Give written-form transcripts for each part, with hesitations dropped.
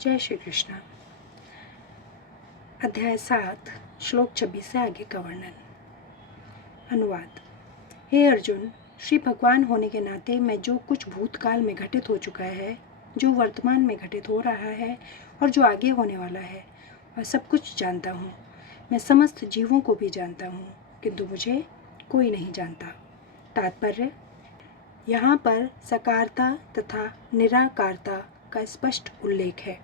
जय श्री कृष्ण। अध्याय 7 श्लोक 26 से आगे का वर्णन। अनुवाद। हे अर्जुन, श्री भगवान होने के नाते मैं जो कुछ भूतकाल में घटित हो चुका है, जो वर्तमान में घटित हो रहा है और जो आगे होने वाला है, वह सब कुछ जानता हूँ। मैं समस्त जीवों को भी जानता हूँ, किंतु मुझे कोई नहीं जानता। तात्पर्य: यहाँ पर सकारता तथा निराकारता का स्पष्ट उल्लेख है।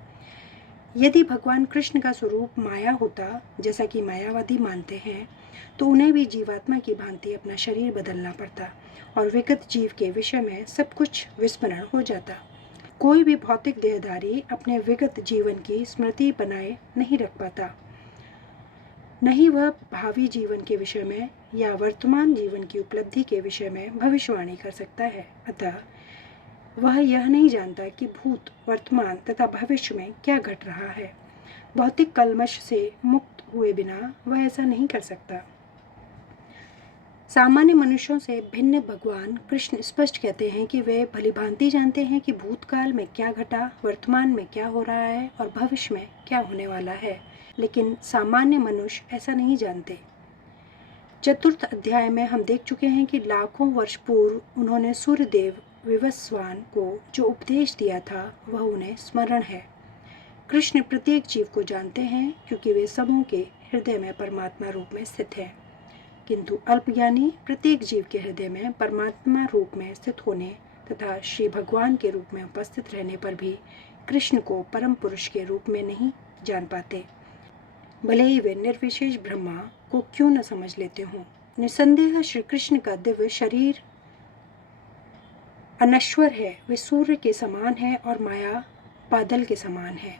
यदि भगवान कृष्ण का स्वरूप माया होता, जैसा कि मायावादी मानते हैं, तो उन्हें भी जीवात्मा की भांति अपना शरीर बदलना पड़ता और विगत जीव के विषय में सब कुछ विस्मरण हो जाता। कोई भी भौतिक देहधारी अपने विगत जीवन की स्मृति बनाए नहीं रख पाता। नहीं वह भावी जीवन के विषय में या वर्तमान जीवन की उपलब्धि के विषय में भविष्यवाणी कर सकता है। अतः वह यह नहीं जानता कि भूत, वर्तमान तथा भविष्य में क्या घट रहा है। भौतिक कल्मश से मुक्त हुए बिना वह ऐसा नहीं कर सकता। सामान्य मनुष्यों से भिन्न भगवान कृष्ण स्पष्ट कहते हैं कि वे भलीभांति जानते हैं कि भूतकाल में क्या घटा, वर्तमान में क्या हो रहा है और भविष्य में क्या होने वाला है, लेकिन सामान्य मनुष्य ऐसा नहीं जानते। चतुर्थ अध्याय में हम देख चुके हैं कि लाखों वर्ष पूर्व उन्होंने सूर्यदेव विवस्वान को जो उपदेश दिया था वह उन्हें स्मरण है। कृष्ण प्रत्येक जीव को जानते हैं क्योंकि वे सबों के हृदय में परमात्मा रूप में स्थित हैं, किंतु अल्पज्ञानी प्रत्येक जीव के हृदय में परमात्मा रूप में स्थित होने तथा श्री भगवान के रूप में उपस्थित रहने पर भी कृष्ण को परम पुरुष के रूप में नहीं जान पाते, भले ही वे निर्विशेष ब्रह्मा को क्यों न समझ लेते हों। निसंदेह श्री कृष्ण का दिव्य शरीर अनश्वर है। वे सूर्य के समान है और माया बादल के समान है।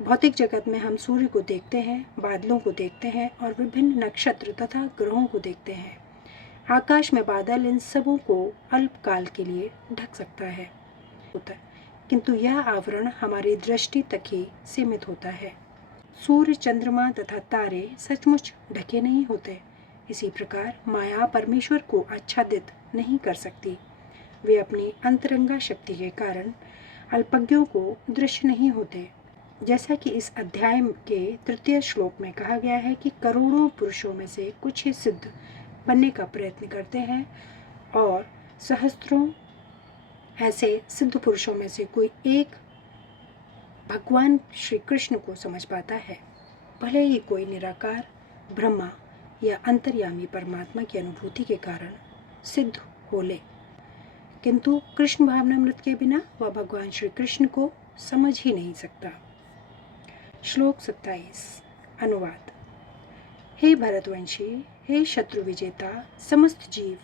भौतिक जगत में हम सूर्य को देखते हैं, बादलों को देखते हैं और विभिन्न नक्षत्र तथा ग्रहों को देखते हैं। आकाश में बादल इन सबों को अल्पकाल के लिए ढक सकता है, किंतु यह आवरण हमारी दृष्टि तक ही सीमित होता है। सूर्य, चंद्रमा तथा तारे सचमुच ढके नहीं होते। इसी प्रकार माया परमेश्वर को आच्छादित नहीं कर सकती। वे अपनी अंतरंगा शक्ति के कारण अल्पज्ञों को दृश्य नहीं होते। जैसा कि इस अध्याय के 3 श्लोक में कहा गया है कि करोड़ों पुरुषों में से कुछ ही सिद्ध बनने का प्रयत्न करते हैं और सहस्त्रों ऐसे सिद्ध पुरुषों में से कोई एक भगवान श्री कृष्ण को समझ पाता है। भले ही कोई निराकार ब्रह्मा या अंतर्यामी परमात्मा की अनुभूति के कारण सिद्ध हो ले, किंतु कृष्ण भावनामृत के बिना वह भगवान श्री कृष्ण को समझ ही नहीं सकता। श्लोक 27 अनुवाद। हे भरतवंशी, हे शत्रु विजेता, समस्त जीव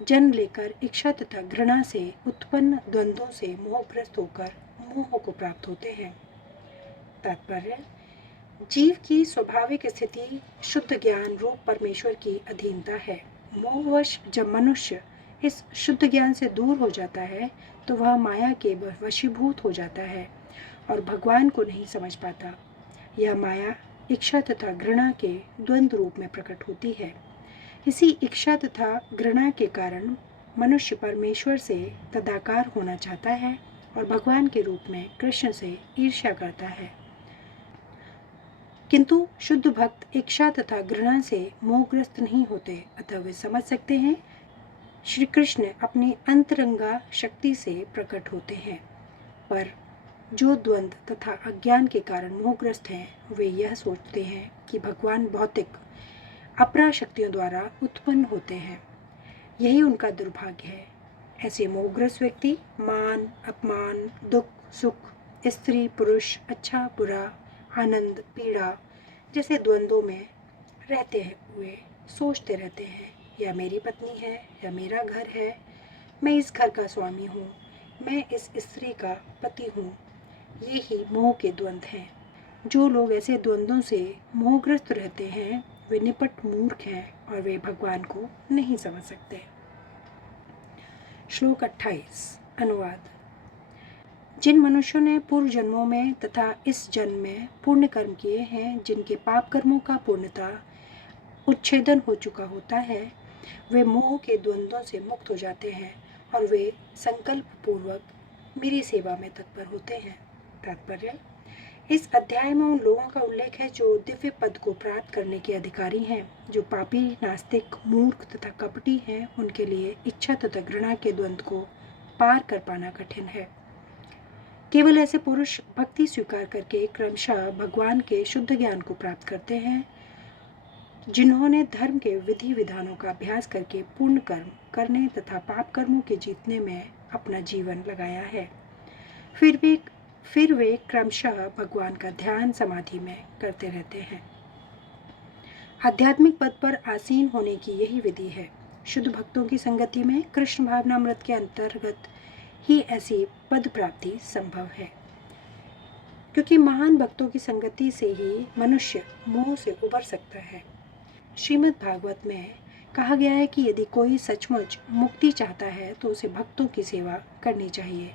जन्म लेकर इच्छा तथा घृणा से उत्पन्न द्वंद्वों से मोहग्रस्त होकर मोह को प्राप्त होते हैं। तात्पर्य: जीव की स्वाभाविक स्थिति शुद्ध ज्ञान रूप परमेश्वर की अधीनता है। मोहवश जब मनुष्य इस शुद्ध ज्ञान से दूर हो जाता है तो वह माया के वशीभूत हो जाता है और भगवान को नहीं समझ पाता। यह माया इच्छा तथा घृणा के द्वंद्व रूप में प्रकट होती है। इसी इच्छा तथा घृणा के कारण मनुष्य परमेश्वर से तदाकार होना चाहता है और भगवान के रूप में कृष्ण से ईर्ष्या करता है। किंतु शुद्ध भक्त इच्छा तथा घृणा से मोहग्रस्त नहीं होते, अतः वे समझ सकते हैं श्री कृष्ण अपनी अंतरंगा शक्ति से प्रकट होते हैं। पर जो द्वंद्व तथा अज्ञान के कारण मोहग्रस्त हैं, वे यह सोचते हैं कि भगवान भौतिक अपरा शक्तियों द्वारा उत्पन्न होते हैं। यही उनका दुर्भाग्य है। ऐसे मोहग्रस्त व्यक्ति मान, अपमान, दुख, सुख, स्त्री, पुरुष, अच्छा, बुरा, आनंद, पीड़ा जैसे द्वंद्वों में रहते हुए सोचते रहते हैं, यह मेरी पत्नी है या मेरा घर है, मैं इस घर का स्वामी हूँ, मैं इस स्त्री का पति हूँ। ये ही मोह के द्वंद्व हैं। जो लोग ऐसे द्वंद्वों से मोहग्रस्त रहते हैं वे निपट मूर्ख हैं और वे भगवान को नहीं समझ सकते। श्लोक 28 अनुवाद। जिन मनुष्यों ने पूर्व जन्मों में तथा इस जन्म में पुण्य कर्म किए हैं, जिनके पाप कर्मों का पूर्णतः उच्छेदन हो चुका होता है, वे मोह के द्वंद्वों से मुक्त हो जाते हैं और वे संकल्प पूर्वक मेरी सेवा में तत्पर होते हैं। तात्पर्य: इस अध्याय में उन लोगों का उल्लेख है जो दिव्य पद को प्राप्त करने के अधिकारी हैं। जो पापी, नास्तिक, मूर्ख तथा कपटी हैं, उनके लिए इच्छा तथा घृणा के द्वंद्व को पार कर पाना कठिन है। केवल ऐसे पुरुष भक्ति स्वीकार करके क्रमशः भगवान के शुद्ध ज्ञान को प्राप्त करते हैं, जिन्होंने धर्म के विधि विधानों का अभ्यास करके पुण्य कर्म करने तथा पाप कर्मों के जीतने में अपना जीवन लगाया है। फिर वे क्रमशः भगवान का ध्यान समाधि में करते रहते हैं। आध्यात्मिक पद पर आसीन होने की यही विधि है। शुद्ध भक्तों की संगति में कृष्ण भावनामृत के अंतर्गत ही ऐसी पद प्राप्ति संभव है, क्योंकि महान भक्तों की संगति से ही मनुष्य मोह से उबर सकता है। श्रीमद् भागवत में कहा गया है कि यदि कोई सचमुच मुक्ति चाहता है तो उसे भक्तों की सेवा करनी चाहिए,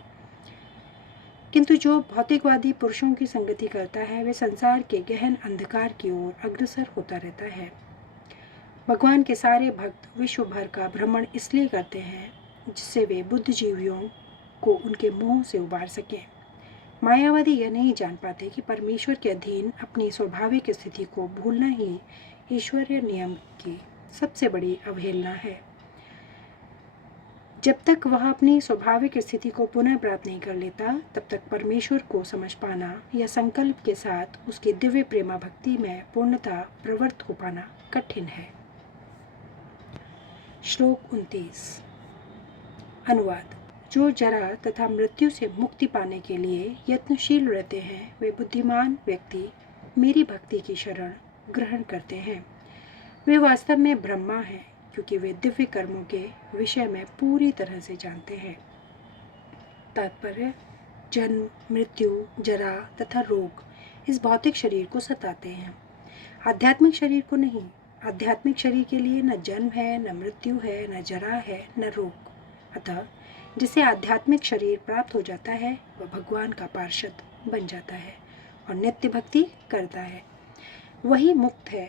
किंतु जो भौतिकवादी पुरुषों की संगति करता है वे संसार के गहन अंधकार की ओर अग्रसर होता रहता है। भगवान के सारे भक्त विश्व भर का भ्रमण इसलिए करते हैं जिससे वे बुद्धिजीवियों को उनके मोह से उबार सकें। मायावादी यह नहीं जान पाते कि परमेश्वर के अधीन अपनी स्वाभाविक स्थिति को भूलना ही ईश्वरीय नियम की सबसे बड़ी अवहेलना है। जब तक वह अपनी स्वाभाविक स्थिति को पुनः प्राप्त नहीं कर लेता, तब तक परमेश्वर को समझ पाना या संकल्प के साथ उसकी दिव्य प्रेमा भक्ति में पूर्णतः प्रवृत्त हो पाना कठिन है। श्लोक 29। अनुवाद। जो जरा तथा मृत्यु से मुक्ति पाने के लिए यत्नशील रहते हैं, वे बुद्धिमान व्यक्ति मेरी भक्ति की शरण ग्रहण करते हैं। वे वास्तव में ब्रह्मा हैं, क्योंकि वे दिव्य कर्मों के विषय में पूरी तरह से जानते हैं। तात्पर्य: जन्म, मृत्यु, जरा तथा रोग इस भौतिक शरीर को सताते हैं, आध्यात्मिक शरीर को नहीं। आध्यात्मिक शरीर के लिए न जन्म है, न मृत्यु है, न जरा है, न रोग। अतः जिसे आध्यात्मिक शरीर प्राप्त हो जाता है वह भगवान का पार्षद बन जाता है और नित्य भक्ति करता है। वही मुक्त है।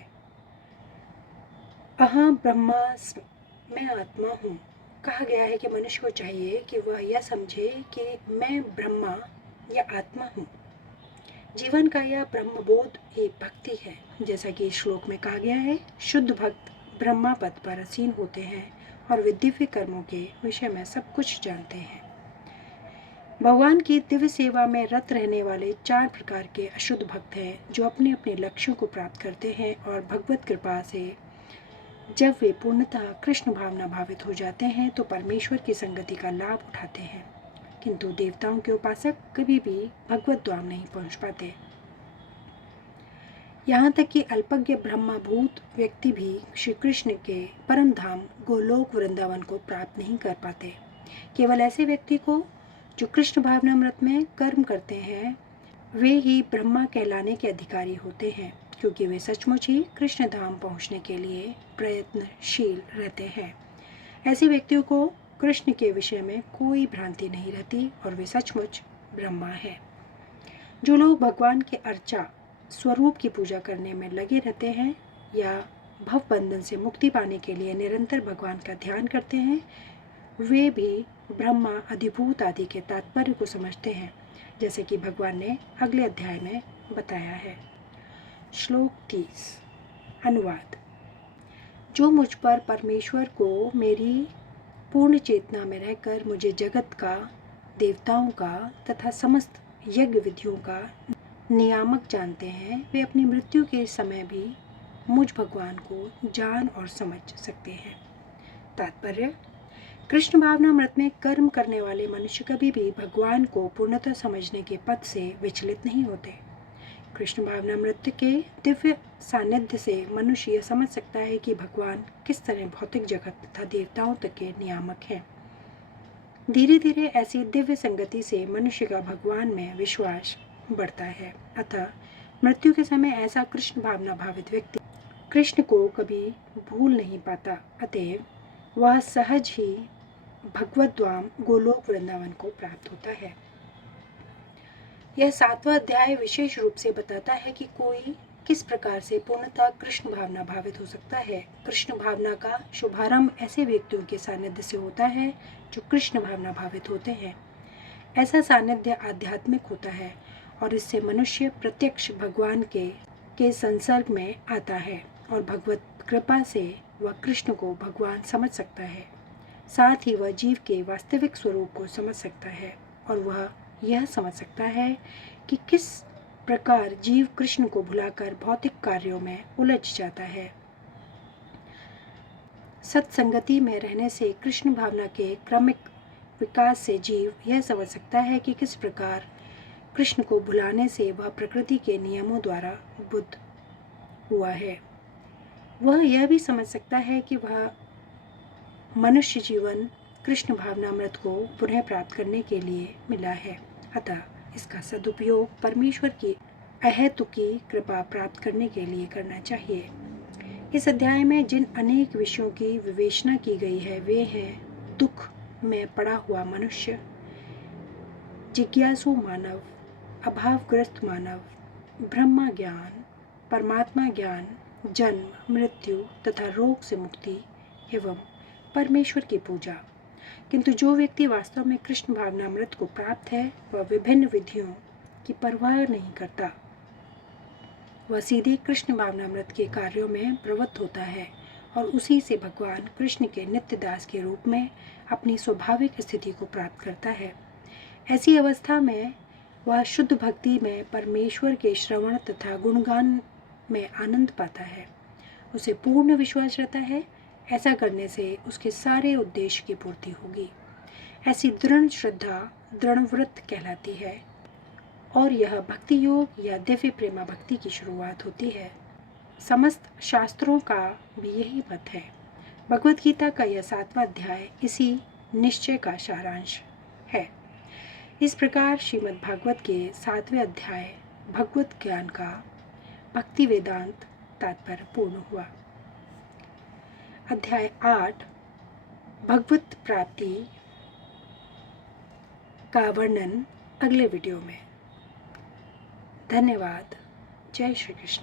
अहम ब्रह्मास्मि, मैं आत्मा हूँ। कहा गया है कि मनुष्य को चाहिए कि वह यह समझे कि मैं ब्रह्मा या आत्मा हूँ। जीवन का यह ब्रह्मबोध एक भक्ति है। जैसा कि इस श्लोक में कहा गया है, शुद्ध भक्त ब्रह्मा पद पर आसीन होते हैं और वे दिव्य कर्मों के विषय में सब कुछ जानते हैं। भगवान की दिव्य सेवा में रत रहने वाले 4 प्रकार के अशुद्ध भक्त हैं, जो अपने अपने लक्ष्यों को प्राप्त करते हैं और भगवत कृपा से जब वे पूर्णतः कृष्ण भावना भावित हो जाते हैं तो परमेश्वर की संगति का लाभ उठाते हैं। किंतु देवताओं के उपासक कभी भी भगवत धाम नहीं पहुंच पाते। यहाँ तक कि अल्पज्ञ ब्रह्मभूत व्यक्ति भी श्री कृष्ण के परम धाम गोलोक वृंदावन को प्राप्त नहीं कर पाते। केवल ऐसे व्यक्ति को जो कृष्ण भावनामृत में कर्म करते हैं वे ही ब्रह्मा कहलाने के अधिकारी होते हैं, क्योंकि वे सचमुच ही कृष्ण धाम पहुँचने के लिए प्रयत्नशील रहते हैं। ऐसे व्यक्तियों को कृष्ण के विषय में कोई भ्रांति नहीं रहती और वे सचमुच ब्रह्मा हैं। जो लोग भगवान के अर्चा स्वरूप की पूजा करने में लगे रहते हैं या भव बंधन से मुक्ति पाने के लिए निरंतर भगवान का ध्यान करते हैं, वे भी ब्रह्मा, अधिभूत आदि के तात्पर्य को समझते हैं, जैसे कि भगवान ने अगले अध्याय में बताया है। श्लोक 30। अनुवाद। जो मुझ पर परमेश्वर को मेरी पूर्ण चेतना में रहकर मुझे जगत का, देवताओं का तथा समस्त यज्ञ विधियों का नियामक जानते हैं, वे अपनी मृत्यु के समय भी मुझ भगवान को जान और समझ सकते हैं। तात्पर्य: कृष्ण भावनामृत में कर्म करने वाले मनुष्य कभी भी भगवान को पूर्णतः समझने के पथ से विचलित नहीं होते। कृष्ण भावनामृत के दिव्य सानिध्य से मनुष्य यह समझ सकता है कि भगवान किस तरह भौतिक जगत तथा देवताओं तक के नियामक हैं। धीरे धीरे ऐसी दिव्य संगति से मनुष्य का भगवान में विश्वास बढ़ता है। अतः मृत्यु के समय ऐसा कृष्ण भावना भावित व्यक्ति कृष्ण को कभी भूल नहीं पाता। अतएव वह सहज ही भगवत धाम गोलोक वृंदावन को प्राप्त होता है। यह 7वां अध्याय विशेष रूप से बताता है कि कोई किस प्रकार से पूर्णतः कृष्ण भावना भावित हो सकता है। कृष्ण भावना का शुभारंभ ऐसे व्यक्तियों के सानिध्य से होता है जो कृष्ण भावना भावित होते हैं। ऐसा सानिध्य आध्यात्मिक होता है और इससे मनुष्य प्रत्यक्ष भगवान के संसर्ग में आता है और भगवत कृपा से वह कृष्ण को भगवान समझ सकता है। साथ ही वह जीव के वास्तविक स्वरूप को समझ सकता है और वह यह समझ सकता है कि किस प्रकार जीव कृष्ण को भुलाकर भौतिक कार्यों में उलझ जाता है। सत्संगति में रहने से कृष्ण भावना के क्रमिक विकास से जीव यह समझ सकता है कि किस प्रकार कृष्ण को भुलाने से वह प्रकृति के नियमों द्वारा बुद्ध हुआ है। वह यह भी समझ सकता है कि वह मनुष्य जीवन कृष्ण भावनामृत को पुनः प्राप्त करने के लिए मिला है, अतः इसका सदुपयोग परमेश्वर की अहेतुकी कृपा प्राप्त करने के लिए करना चाहिए। इस अध्याय में जिन अनेक विषयों की विवेचना की गई है वे हैं दुख में पड़ा हुआ मनुष्य, जिज्ञासु मानव, अभावग्रस्त मानव, ब्रह्म ज्ञान, परमात्मा ज्ञान, जन्म, मृत्यु तथा रोग से मुक्ति एवं परमेश्वर की पूजा। किंतु जो व्यक्ति वास्तव में कृष्ण भावनामृत को प्राप्त है वह विभिन्न विधियों की परवाह नहीं करता। वह सीधे कृष्ण भावनामृत के कार्यों में प्रवृत्त होता है और उसी से भगवान कृष्ण के नित्य दास के रूप में अपनी स्वाभाविक स्थिति को प्राप्त करता है। ऐसी अवस्था में वह शुद्ध भक्ति में परमेश्वर के श्रवण तथा गुणगान में आनंद पाता है। उसे पूर्ण विश्वास रहता है ऐसा करने से उसके सारे उद्देश्य की पूर्ति होगी। ऐसी दृढ़ श्रद्धा दृढ़ व्रत कहलाती है और यह भक्ति योग या दिव्य प्रेमा भक्ति की शुरुआत होती है। समस्त शास्त्रों का भी यही मत है। भगवत गीता का यह 7वां अध्याय इसी निश्चय का सारांश है। इस प्रकार श्रीमद् भागवत के 7वें अध्याय भगवत ज्ञान का भक्ति वेदांत तात्पर्य पूर्ण हुआ। अध्याय 8 भगवत प्राप्ति का वर्णन अगले वीडियो में। धन्यवाद। जय श्री कृष्ण।